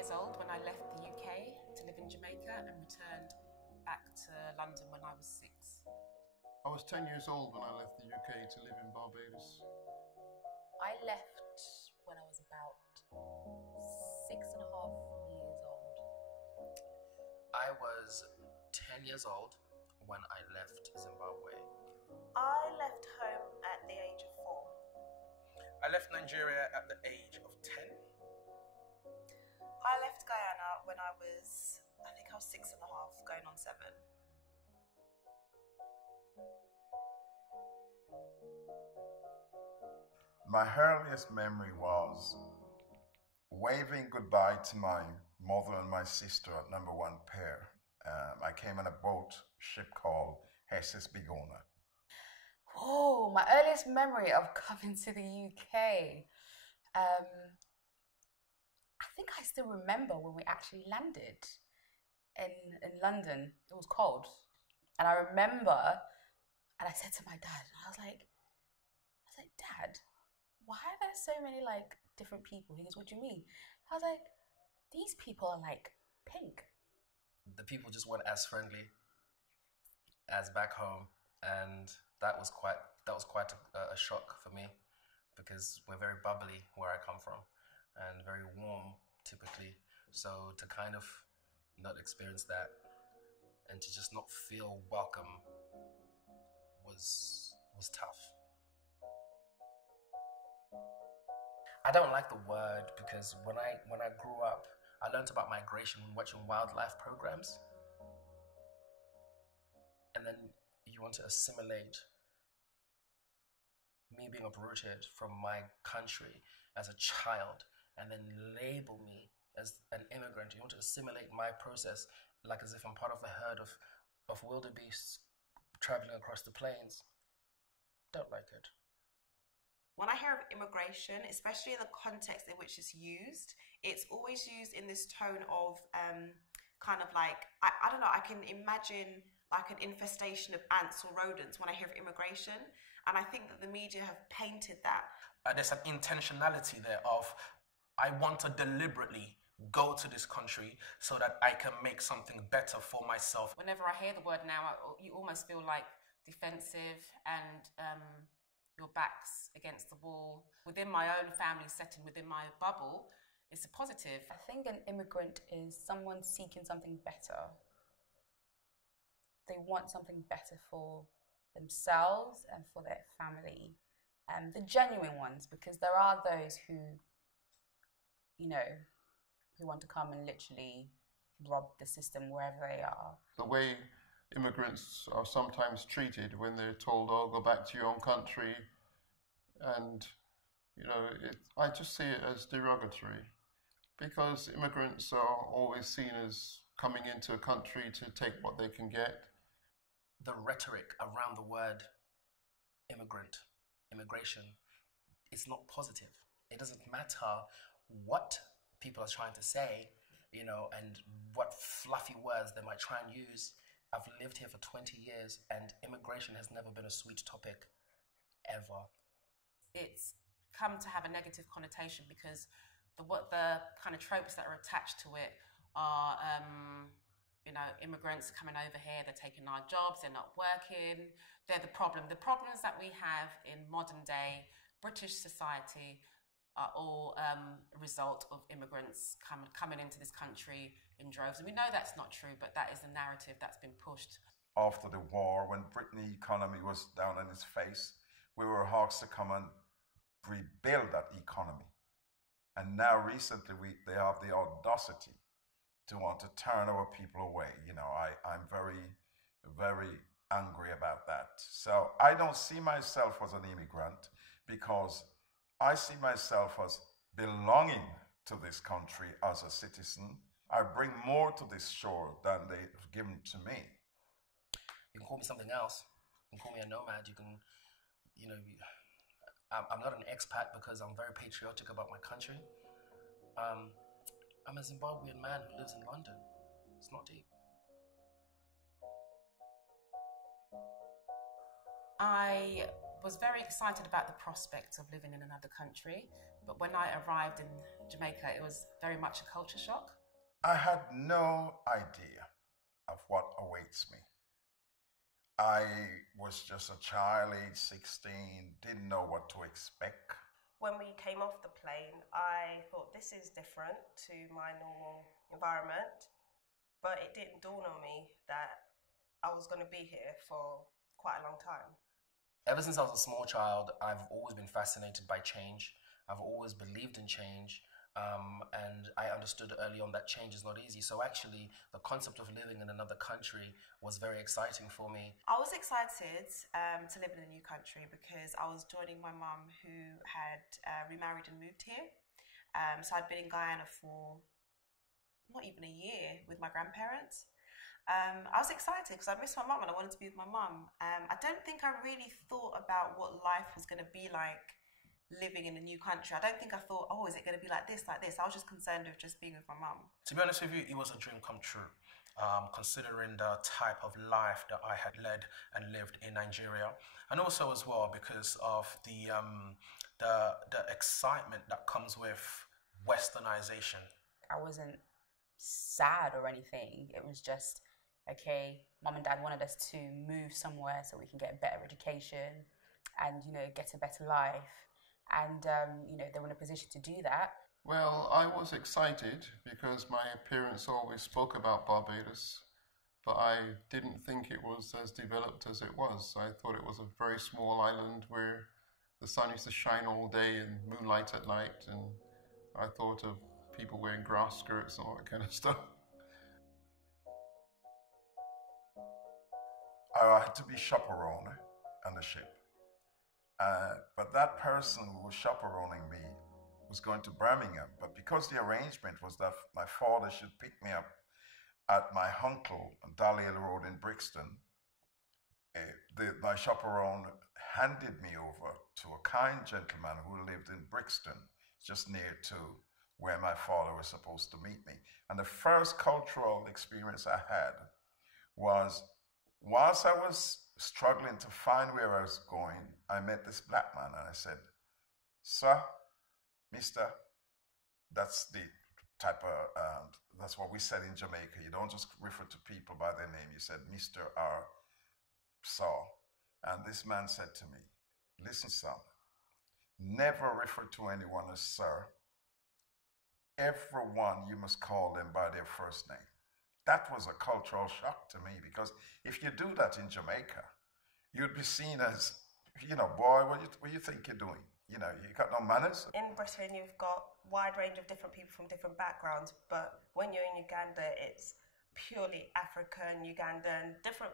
years old when I left the UK to live in Jamaica and returned back to London when I was 6. I was 10 years old when I left the UK to live in Barbados. I left when I was about 6.5 years old. I was 10 years old when I left Zimbabwe. I left home at the age of 4. I left Nigeria at the age of 10. I left Guyana when I was 6.5, going on 7. My earliest memory was waving goodbye to my mother and my sister at number 1 Pier. I came on a ship called SS Bigona. Oh, my earliest memory of coming to the UK. I think I still remember when we actually landed in London. It was cold. And I remember, and I said to my dad, I was like, Dad, why are there so many like different people? He goes, what do you mean? I was like, these people are like pink. The people just weren't as friendly as back home, and that was quite a shock for me, because we're very bubbly where I come from and very warm typically. So to kind of not experience that and to just not feel welcome was tough. I don't like the word, because when I grew up, I learned about migration when watching wildlife programs. And then you want to assimilate me being uprooted from my country as a child and then label me as an immigrant. You want to assimilate my process like as if I'm part of a herd of wildebeests traveling across the plains. Don't like it. When I hear of immigration, especially in the context in which it's used, it's always used in this tone of kind of like, I don't know, I can imagine like an infestation of ants or rodents when I hear of immigration. And I think that the media have painted that. There's an intentionality there of, I want to deliberately go to this country so that I can make something better for myself. Whenever I hear the word now, you almost feel like defensive and your back's against the wall. Within my own family setting, within my bubble, it's a positive. I think an immigrant is someone seeking something better. They want something better for themselves and for their family. The genuine ones, because there are those who, who want to come and literally rob the system wherever they are. The way immigrants are sometimes treated when they're told, oh, go back to your own country. And, I just see it as derogatory, because immigrants are always seen as coming into a country to take what they can get. The rhetoric around the word immigration, it's not positive. It doesn't matter what people are trying to say, and what fluffy words they might try and use. I've lived here for 20 years and immigration has never been a sweet topic, ever. It's come to have a negative connotation because the kind of tropes that are attached to it are, immigrants coming over here, they're taking our jobs, they're not working, they're the problem. The problems that we have in modern day British society are all a result of immigrants coming into this country in droves. And we know that's not true, but that is the narrative that's been pushed. After the war, when Britain economy was down on its face, we were asked to come and rebuild that economy. And now recently they have the audacity to want to turn our people away. I'm very, very angry about that. So I don't see myself as an immigrant, because I see myself as belonging to this country as a citizen. I bring more to this shore than they've given to me. You can call me something else. You can call me a nomad. You can, I'm not an expat because I'm very patriotic about my country. I'm a Zimbabwean man who lives in London. It's not deep. I was very excited about the prospect of living in another country, But when I arrived in Jamaica, it was very much a culture shock. I had no idea of what awaits me. I was just a child, age 16, didn't know what to expect. When we came off the plane, I thought this is different to my normal environment, but it didn't dawn on me that I was going to be here for quite a long time. Ever since I was a small child, I've always been fascinated by change. I've always believed in change. And I understood early on that change is not easy. So actually, the concept of living in another country was very exciting for me. I was excited to live in a new country because I was joining my mum who had remarried and moved here. So I'd been in Guyana for not even a year with my grandparents. I was excited because I missed my mum and I wanted to be with my mum. I don't think I really thought about what life was going to be like living in a new country. I don't think I thought, oh, is it going to be like this, like this? I was just concerned with just being with my mum. To be honest with you, it was a dream come true. Considering the type of life that I had led and lived in Nigeria, and also as well because of the excitement that comes with westernization. I wasn't sad or anything. It was just, okay, mum and dad wanted us to move somewhere so we can get a better education and, you know, get a better life. And, you know, they were in a position to do that. Well, I was excited because my parents always spoke about Barbados, but I didn't think it was as developed as it was. I thought it was a very small island where the sun used to shine all day and moonlight at night, and I thought of people wearing grass skirts and all that kind of stuff. I had to be chaperone on the ship. But that person who was chaperoning me was going to Birmingham. But because the arrangement was that my father should pick me up at my uncle on Dalhill Road in Brixton, my chaperone handed me over to a kind gentleman who lived in Brixton, just near to where my father was supposed to meet me. And the first cultural experience I had was, whilst I was struggling to find where I was going, I met this black man and I said, "Sir, Mister," that's the type of, that's what we said in Jamaica. You don't just refer to people by their name. You said Mr. or Sir. And this man said to me, "Listen, son, never refer to anyone as sir. Everyone, you must call them by their first name." That was a cultural shock to me, because if you do that in Jamaica, you'd be seen as, you know, boy, what you think you're doing? You know, you got no manners. In Britain, you've got a wide range of different people from different backgrounds, but when you're in Uganda, it's purely African, Ugandan, different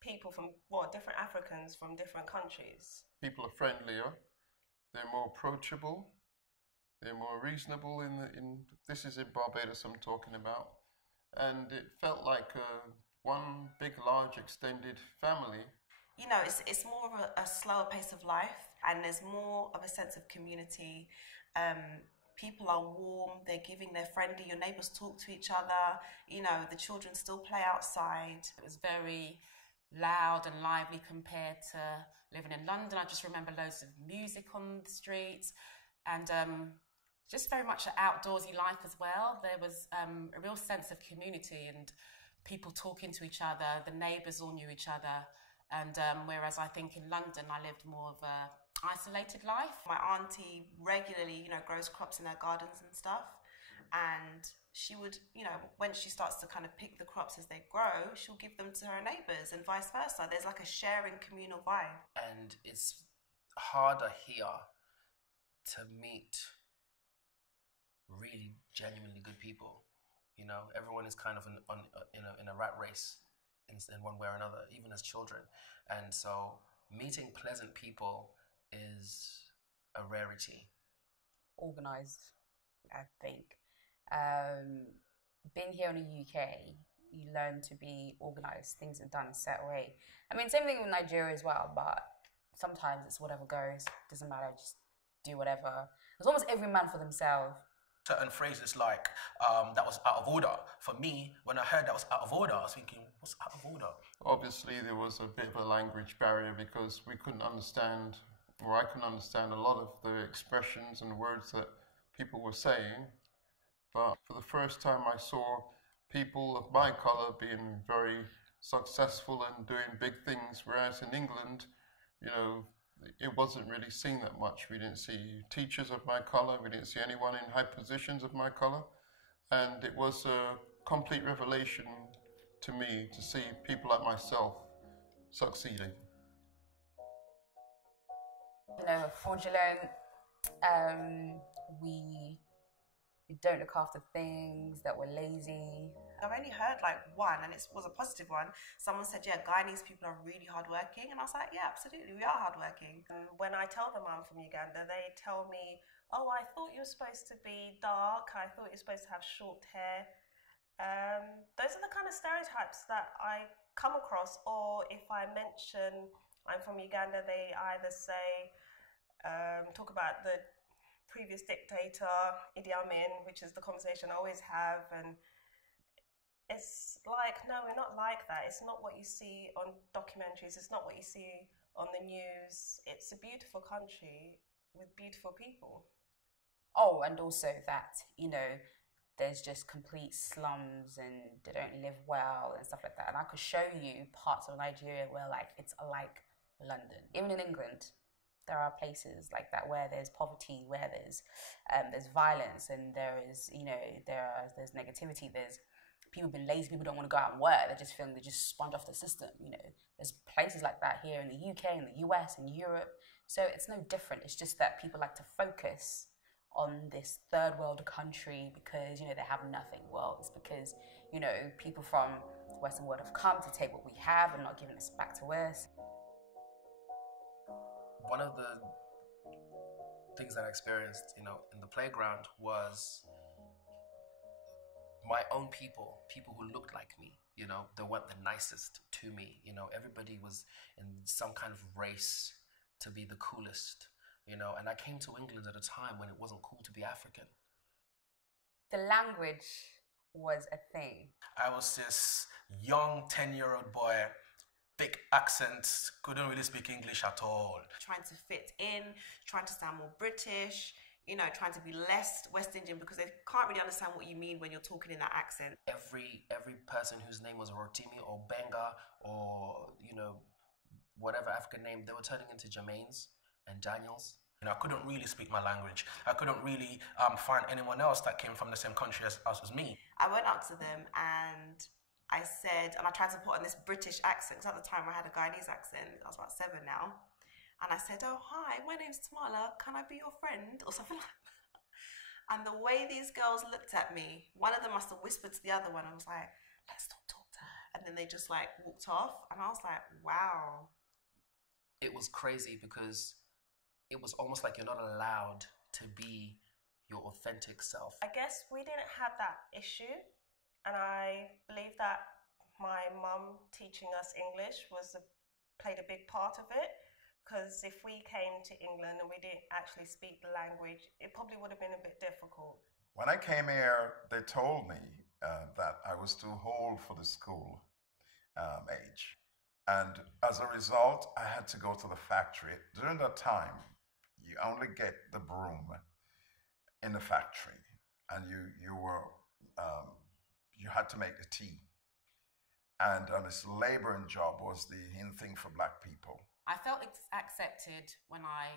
people from, different Africans from different countries. People are friendlier, they're more approachable, they're more reasonable. This is in Barbados I'm talking about. And it felt like one big, large, extended family. You know, it's more of a slower pace of life, and there's more of a sense of community. People are warm, they're giving, they're friendly, your neighbours talk to each other, you know, the children still play outside. It was very loud and lively compared to living in London. I just remember loads of music on the streets, and just very much an outdoorsy life as well. There was a real sense of community and people talking to each other. The neighbours all knew each other. And whereas I think in London I lived more of a isolated life. My auntie regularly, you know, grows crops in her gardens and stuff. And she would, you know, when she starts to kind of pick the crops as they grow, she'll give them to her neighbours and vice versa. There's like a sharing communal vibe. And it's harder here to meet really genuinely good people. You know, everyone is kind of in a rat race in one way or another, even as children. And so meeting pleasant people is a rarity. Organised, I think. Being here in the UK, you learn to be organised. Things are done a certain way. I mean, same thing with Nigeria as well, but sometimes it's whatever goes. Doesn't matter, just do whatever. It's almost every man for themselves. Certain phrases like, that was out of order. For me, when I heard that was out of order, I was thinking, what's out of order? Obviously, there was a bit of a language barrier because we couldn't understand where I can understand a lot of the expressions and words that people were saying. But for the first time, I saw people of my colour being very successful and doing big things, whereas in England, you know, it wasn't really seen that much. We didn't see teachers of my colour, we didn't see anyone in high positions of my colour, and it was a complete revelation to me to see people like myself succeeding. You know, fraudulent, we don't look after things, that we're lazy. I've only heard like one, and it was a positive one. Someone said, yeah, Guyanese people are really hardworking. And I was like, yeah, absolutely, we are hardworking. When I tell them I'm from Uganda, they tell me, oh, I thought you were supposed to be dark. I thought you were supposed to have short hair. Those are the kind of stereotypes that I come across. Or if I mention I'm from Uganda, they either say, talk about the previous dictator, Idi Amin, which is the conversation I always have. And it's like, no, we're not like that. It's not what you see on documentaries. It's not what you see on the news. It's a beautiful country with beautiful people. Oh, and also that, you know, there's just complete slums and they don't live well and stuff like that. And I could show you parts of Nigeria where, like, it's like London. Even in England, there are places like that where there's poverty, where there's violence, and there is, you know, there's negativity. There's people being lazy. People don't want to go out and work. They're just feeling they just sponge off the system. You know, there's places like that here in the UK, in the US, in Europe. So it's no different. It's just that people like to focus on this third world country because, you know, they have nothing. Well, it's because, you know, people from the Western world have come to take what we have and not giving us back to us. One of the things that I experienced, you know, in the playground was my own people who looked like me. You know, they weren't the nicest to me. You know, everybody was in some kind of race to be the coolest, you know, and I came to England at a time when it wasn't cool to be African. The language was a thing. I was this young 10-year-old boy, thick accent, couldn't really speak English at all. Trying to fit in, trying to sound more British, you know, trying to be less West Indian because they can't really understand what you mean when you're talking in that accent. Every person whose name was Rotimi or Benga or, you know, whatever African name, they were turning into Jermaines and Daniels. You know, I couldn't really speak my language. I couldn't really find anyone else that came from the same country as me. I went up to them and I said, and I tried to put on this British accent, because at the time I had a Guyanese accent. I was about 7 now. And I said, oh, hi, my name's Tamala. Can I be your friend? Or something like that. And the way these girls looked at me, one of them must have whispered to the other one and was like, let's not talk to her. And then they just like walked off. And I was like, wow. It was crazy because it was almost like you're not allowed to be your authentic self. I guess we didn't have that issue. And I believe that my mum teaching us English played a big part of it. Because if we came to England and we didn't actually speak the language, it probably would have been a bit difficult. When I came here, they told me that I was too old for the school age. And as a result, I had to go to the factory. During that time, you only get the broom in the factory. And you had to make the tea. And this labouring job was the in thing for black people. I felt accepted when I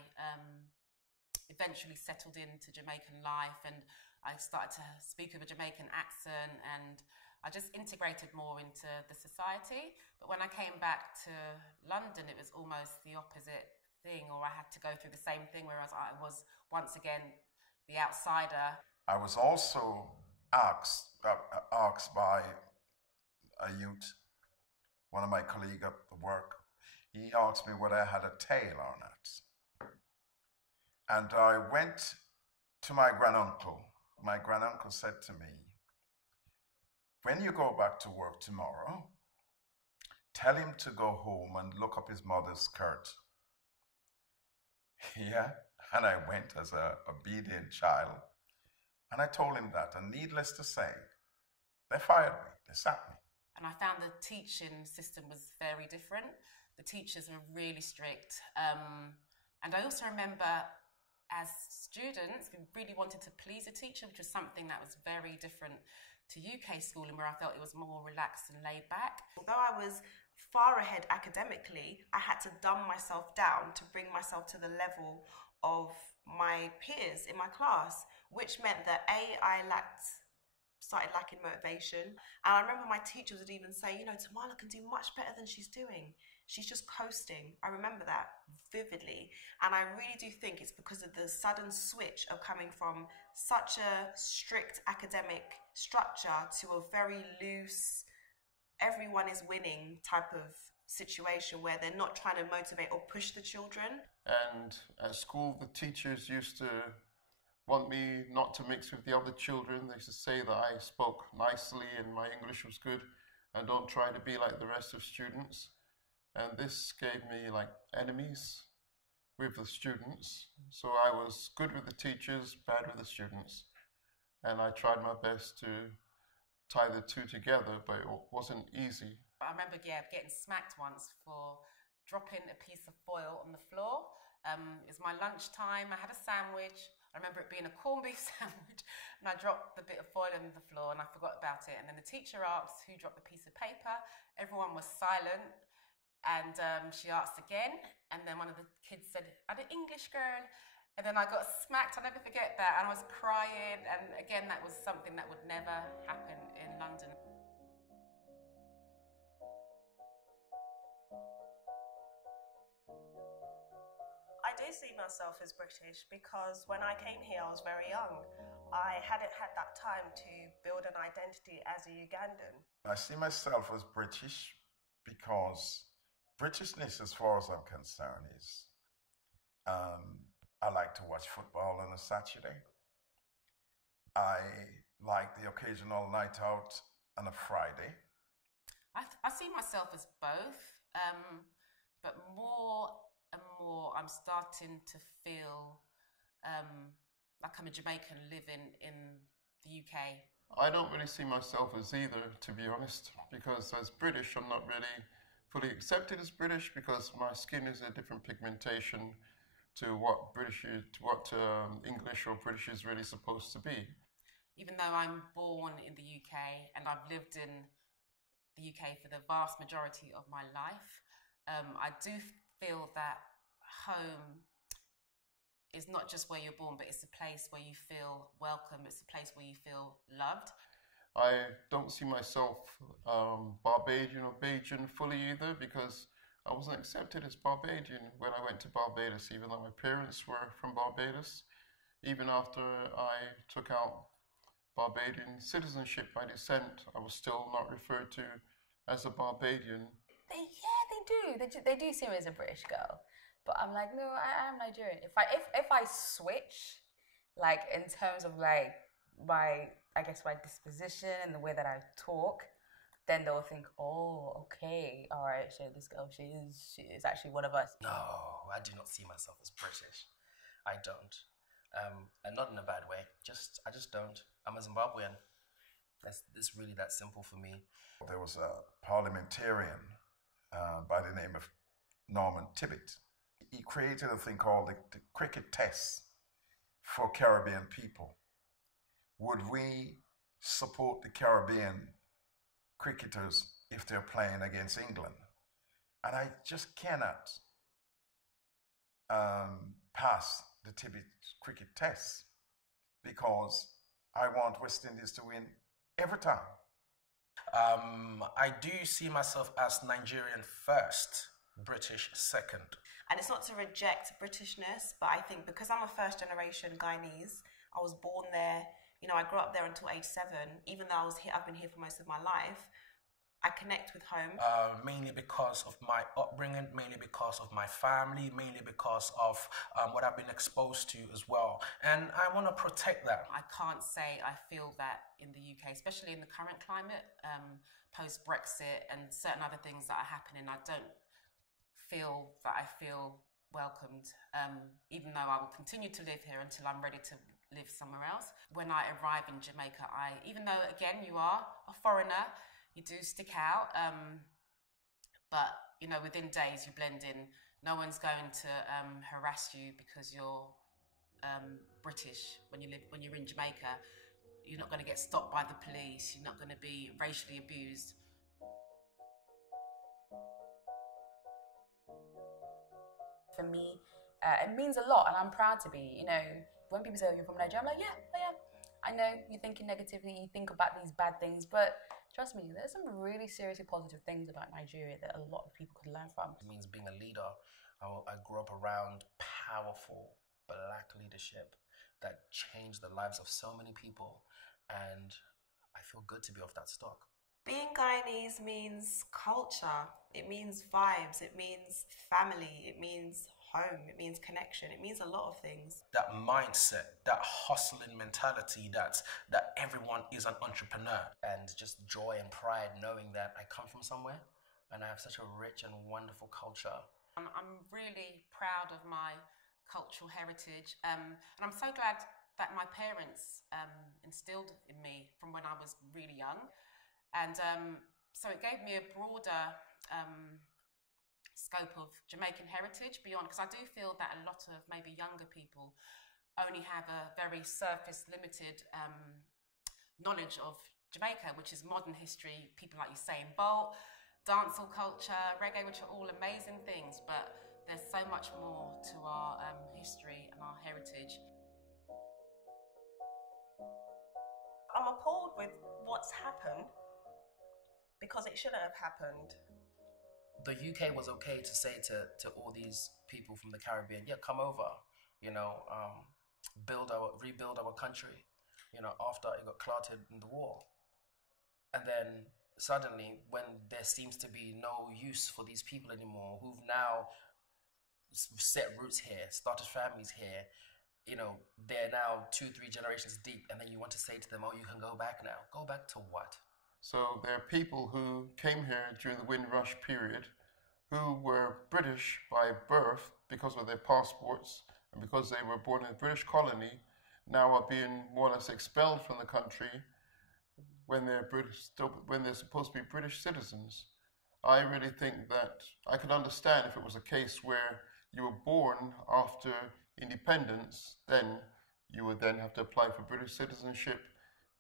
eventually settled into Jamaican life and I started to speak with a Jamaican accent and I just integrated more into the society. But when I came back to London, it was almost the opposite thing, or I had to go through the same thing, whereas I was once again the outsider. I was also asked by a youth, one of my colleagues at the work. He asked me whether I had a tail or not. And I went to my granduncle. My granduncle said to me, when you go back to work tomorrow, tell him to go home and look up his mother's skirt. Yeah, and I went as an obedient child. And I told him that, and needless to say, they fired me, they sacked me. And I found the teaching system was very different. The teachers were really strict, and And I also remember as students, we really wanted to please a teacher, which was something that was very different to UK schooling, where I felt it was more relaxed and laid back. Although I was far ahead academically, I had to dumb myself down to bring myself to the level of my peers in my class, which meant that I started lacking motivation. And I remember my teachers would even say, you know, Tamala can do much better than she's doing. She's just coasting. I remember that vividly. And I really do think it's because of the sudden switch of coming from such a strict academic structure to a very loose, everyone is winning type of situation where they're not trying to motivate or push the children. And at school, the teachers used to want me not to mix with the other children. They used to say that I spoke nicely and my English was good and don't try to be like the rest of students. And this gave me like enemies with the students. So I was good with the teachers, bad with the students. And I tried my best to tie the two together, but it wasn't easy. I remember, getting smacked once for dropping a piece of foil on the floor. It was my lunchtime. I had a sandwich. I remember it being a corned beef sandwich, and I dropped the bit of foil on the floor, and I forgot about it. And then the teacher asked who dropped the piece of paper. Everyone was silent, and she asked again. And then one of the kids said, "I'm an English girl." And then I got smacked. I'll never forget that. And I was crying. And again, that was something that would never happen in London. I do see myself as British because when I came here, I was very young. I hadn't had that time to build an identity as a Ugandan. I see myself as British because Britishness, as far as I'm concerned, is I like to watch football on a Saturday. I like the occasional night out on a Friday. I see myself as both, but more and more I'm starting to feel like I'm a Jamaican living in the UK. I don't really see myself as either, to be honest, because as British, I'm not really fully accepted as British because my skin is a different pigmentation to what English or British is really supposed to be. Even though I'm born in the UK and I've lived in the UK for the vast majority of my life, I do feel that home is not just where you're born, but it's a place where you feel welcome. It's a place where you feel loved. I don't see myself Barbadian or Bajan fully either because I wasn't accepted as Barbadian when I went to Barbados, even though my parents were from Barbados. Even after I took out Barbadian citizenship by descent, I was still not referred to as a Barbadian. They do see me as a British girl, but I'm like, no, I am Nigerian. If I switch, like in terms of like my disposition and the way that I talk, then they'll think, oh, okay, all right, so this girl, she is actually one of us. No, I do not see myself as British. I don't. And not in a bad way. I just don't. I'm a Zimbabwean. It's really that simple for me. There was a parliamentarian by the name of Norman Tibbet. He created a thing called the cricket test for Caribbean people. Would we support the Caribbean cricketers if they're playing against England? And I just cannot pass the Tibbet cricket test because I want West Indies to win every time. I do see myself as Nigerian first, British second. And it's not to reject Britishness, but I think because I'm a first generation Guyanese, I was born there, you know, I grew up there until age 7, even though I've been here for most of my life. I connect with home. Mainly because of my upbringing, mainly because of my family, mainly because of what I've been exposed to as well. And I want to protect that. I can't say I feel that in the UK, especially in the current climate, post-Brexit and certain other things that are happening. I don't feel that I feel welcomed, even though I will continue to live here until I'm ready to live somewhere else. When I arrive in Jamaica, even though, again, you are a foreigner, you do stick out, but, you know, within days you blend in No one's going to harass you because you're British when you're in Jamaica. You're not going to get stopped by the police. You're not going to be racially abused. For me, it means a lot, and I'm proud to be. You know, when people say, oh, you're from Nigeria, I'm like, yeah, I am. I know you're thinking negatively, you think about these bad things, but trust me, there's some really seriously positive things about Nigeria that a lot of people could learn from. It means being a leader. I grew up around powerful black leadership that changed the lives of so many people, and I feel good to be off that stock. Being Guyanese means culture, it means vibes, it means family, it means home, it means connection, it means a lot of things. That mindset, that hustling mentality, that everyone is an entrepreneur. And just joy and pride knowing that I come from somewhere and I have such a rich and wonderful culture. I'm really proud of my cultural heritage, and I'm so glad that my parents instilled in me from when I was really young. And so it gave me a broader scope of Jamaican heritage beyond, because I do feel that a lot of maybe younger people only have a very surface limited knowledge of Jamaica, which is modern history, people like Usain Bolt, dancehall culture, reggae, which are all amazing things, but there's so much more to our history and our heritage. I'm appalled with what's happened because it shouldn't have happened. The UK was okay to say to all these people from the Caribbean, yeah, come over, you know, rebuild our country, you know, after it got clotted in the war. And then suddenly, when there seems to be no use for these people anymore, who've now set roots here, started families here, you know, they're now 2-3 generations deep, and then you want to say to them, oh, you can go back now. Go back to what? So there are people who came here during the Windrush period who were British by birth because of their passports and because they were born in a British colony, now are being more or less expelled from the country when they're supposed to be British citizens. I really think that I could understand if it was a case where you were born after independence, then you would then have to apply for British citizenship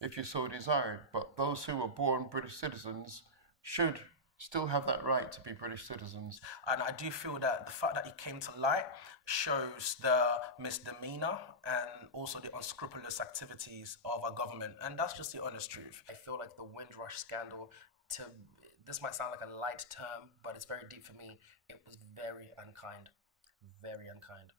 if you so desired. But those who were born British citizens should still have that right to be British citizens. And I do feel that the fact that it came to light shows the misdemeanor and also the unscrupulous activities of our government. And that's just the honest truth. I feel like the Windrush scandal, this might sound like a light term, but it's very deep for me. It was very unkind. Very unkind.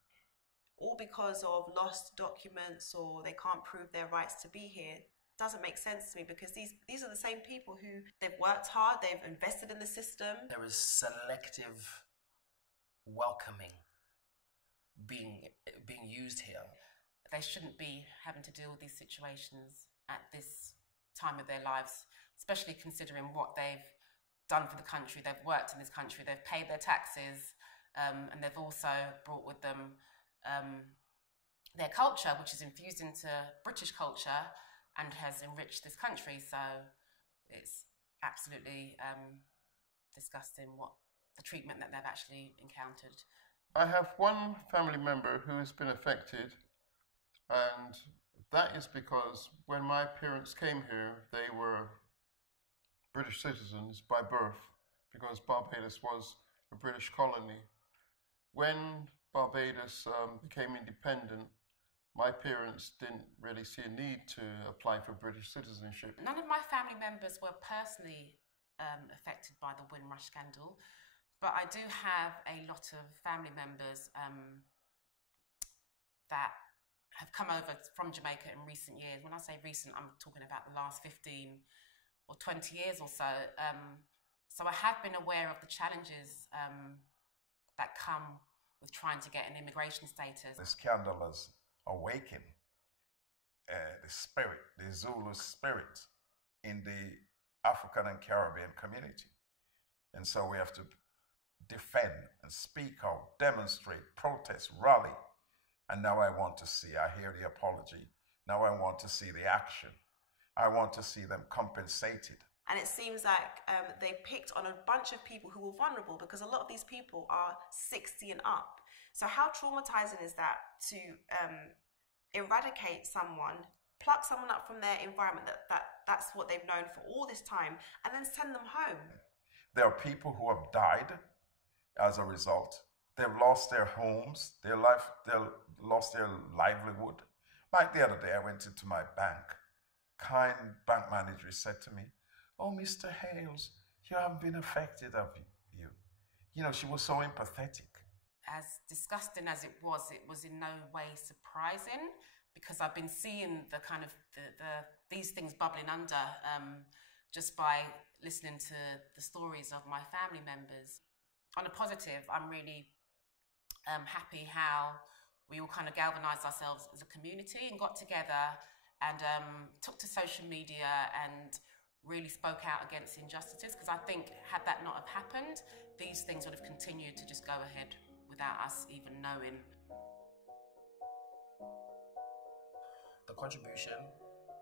All because of lost documents or they can't prove their rights to be here. Doesn't make sense to me, because these are the same people who they've worked hard, they've invested in the system. There is selective welcoming being used here. They shouldn't be having to deal with these situations at this time of their lives, especially considering what they've done for the country. They've worked in this country, they've paid their taxes, and they've also brought with them their culture, which is infused into British culture and has enriched this country. So it's absolutely disgusting what the treatment that they've actually encountered. I have one family member who has been affected, and that is because when my parents came here, they were British citizens by birth, because Barbados was a British colony. When Barbados became independent, my parents didn't really see a need to apply for British citizenship. None of my family members were personally affected by the Windrush scandal, but I do have a lot of family members that have come over from Jamaica in recent years. When I say recent, I'm talking about the last 15 or 20 years or so. So I have been aware of the challenges that come with trying to get an immigration status. The scandal has awakened the spirit, the Zulu spirit in the African and Caribbean community. And so we have to defend and speak out, demonstrate, protest, rally. And now I want to see, I hear the apology. Now I want to see the action. I want to see them compensated And it seems like they picked on a bunch of people who were vulnerable, because a lot of these people are 60 and up. So how traumatizing is that to eradicate someone, pluck someone up from their environment that's what they've known for all this time, and then send them home? There are people who have died as a result. They've lost their homes, they've lost their livelihood. Like the other day, I went into my bank. Kind bank manager said to me, "Oh, Mr. Hales, you haven't been affected, have you?" You know, she was so empathetic. As disgusting as it was in no way surprising, because I've been seeing the kind of these things bubbling under just by listening to the stories of my family members. On a positive, I'm really happy how we all kind of galvanised ourselves as a community and got together and took to social media and really spoke out against injustices, because I think had that not have happened, these things would have continued to just go ahead without us even knowing. The contribution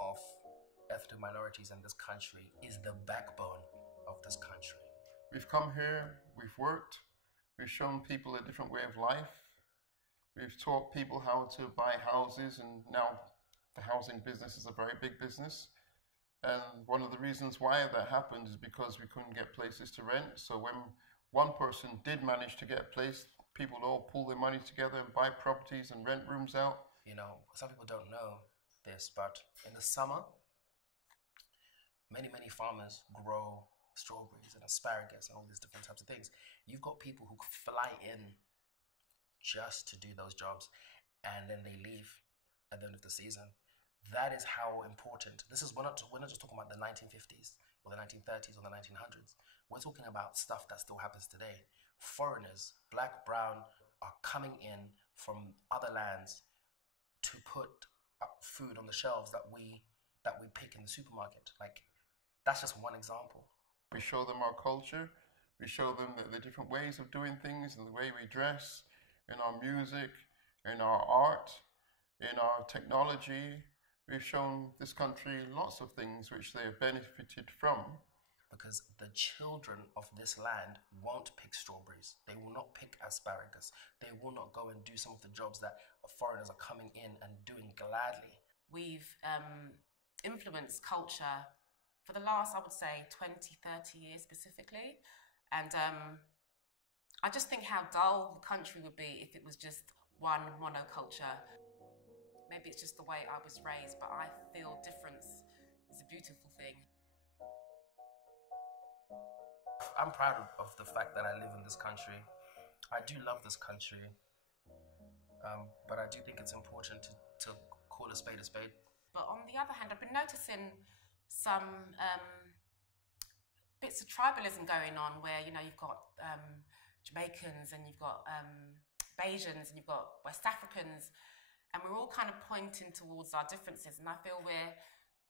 of ethnic minorities in this country is the backbone of this country. We've come here, we've worked, we've shown people a different way of life, we've taught people how to buy houses, and now the housing business is a very big business. And one of the reasons why that happened is because we couldn't get places to rent. So when one person did manage to get a place, people all pull their money together and buy properties and rent rooms out. You know, some people don't know this, but in the summer, many farmers grow strawberries and asparagus and all these different types of things. You've got people who fly in just to do those jobs, and then they leave at the end of the season. That is how important this is. We're not just talking about the 1950s or the 1930s or the 1900s. We're talking about stuff that still happens today. Foreigners, black, brown, are coming in from other lands to put food on the shelves that we pick in the supermarket. Like, that's just one example. We show them our culture. We show them the different ways of doing things and the way we dress, in our music, in our art, in our technology. We've shown this country lots of things which they have benefited from. Because the children of this land won't pick strawberries. They will not pick asparagus. They will not go and do some of the jobs that foreigners are coming in and doing gladly. We've influenced culture for the last, I would say, 20, 30 years specifically. And I just think how dull the country would be if it was just one monoculture. Maybe it's just the way I was raised, but I feel difference is a beautiful thing. I'm proud of the fact that I live in this country. I do love this country, but I do think it's important to call a spade a spade. But on the other hand, I've been noticing some bits of tribalism going on where, you know, you've got Jamaicans and you've got Bajans and you've got West Africans, and we're all kind of pointing towards our differences. And I feel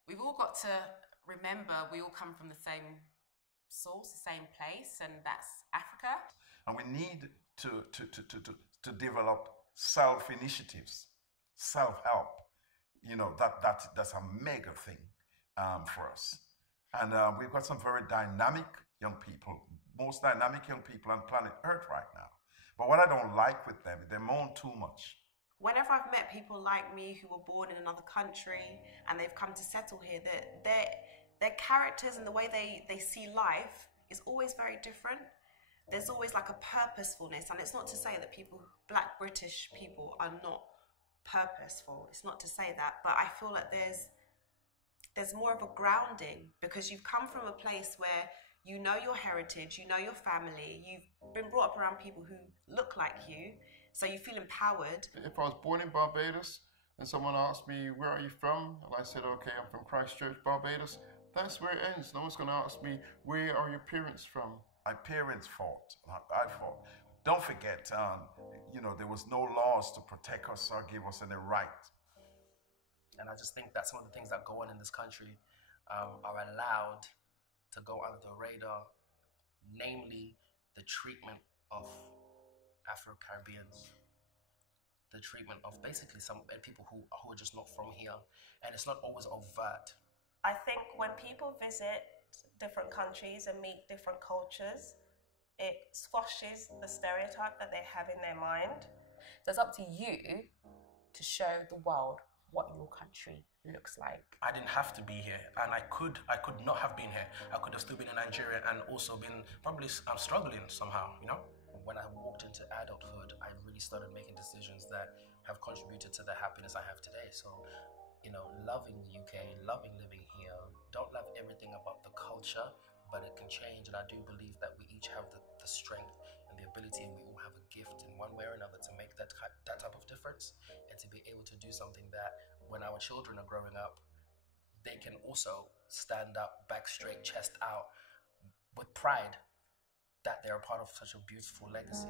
we've all got to remember we all come from the same source, the same place, and that's Africa. And we need to develop self-initiatives, self-help. You know, that's a mega thing for us. And we've got some very dynamic young people, most dynamic young people on planet Earth right now. But what I don't like with them, they moan too much. Whenever I've met people like me who were born in another country and they've come to settle here, their characters and the way they see life is always very different. There's always like a purposefulness, and it's not to say that Black British people are not purposeful. It's not to say that, but I feel that there's more of a grounding because you've come from a place where you know your heritage, you know your family, you've been brought up around people who look like you, so you feel empowered. If I was born in Barbados and someone asked me, "Where are you from?" and I said, "Okay, I'm from Christchurch, Barbados," that's where it ends. No one's going to ask me, "Where are your parents from?" My parents fought, not I fought. Don't forget, there was no laws to protect us or give us any right. And I just think that some of the things that go on in this country are allowed to go under the radar, namely the treatment of Afro-Caribbeans, the treatment of basically some people who are just not from here, and it's not always overt. I think when people visit different countries and meet different cultures, it squashes the stereotype that they have in their mind. So it's up to you to show the world what your country looks like. I didn't have to be here, and I could not have been here. I could have still been in Nigeria and also been probably struggling somehow, you know? When I walked into adulthood, I really started making decisions that have contributed to the happiness I have today. So, you know, loving the UK, loving living here, don't love everything about the culture, but it can change. And I do believe that we each have the strength and the ability, and we all have a gift in one way or another to make that type of difference, and to be able to do something that when our children are growing up, they can also stand up, back straight, chest out, with pride that they're a part of such a beautiful legacy.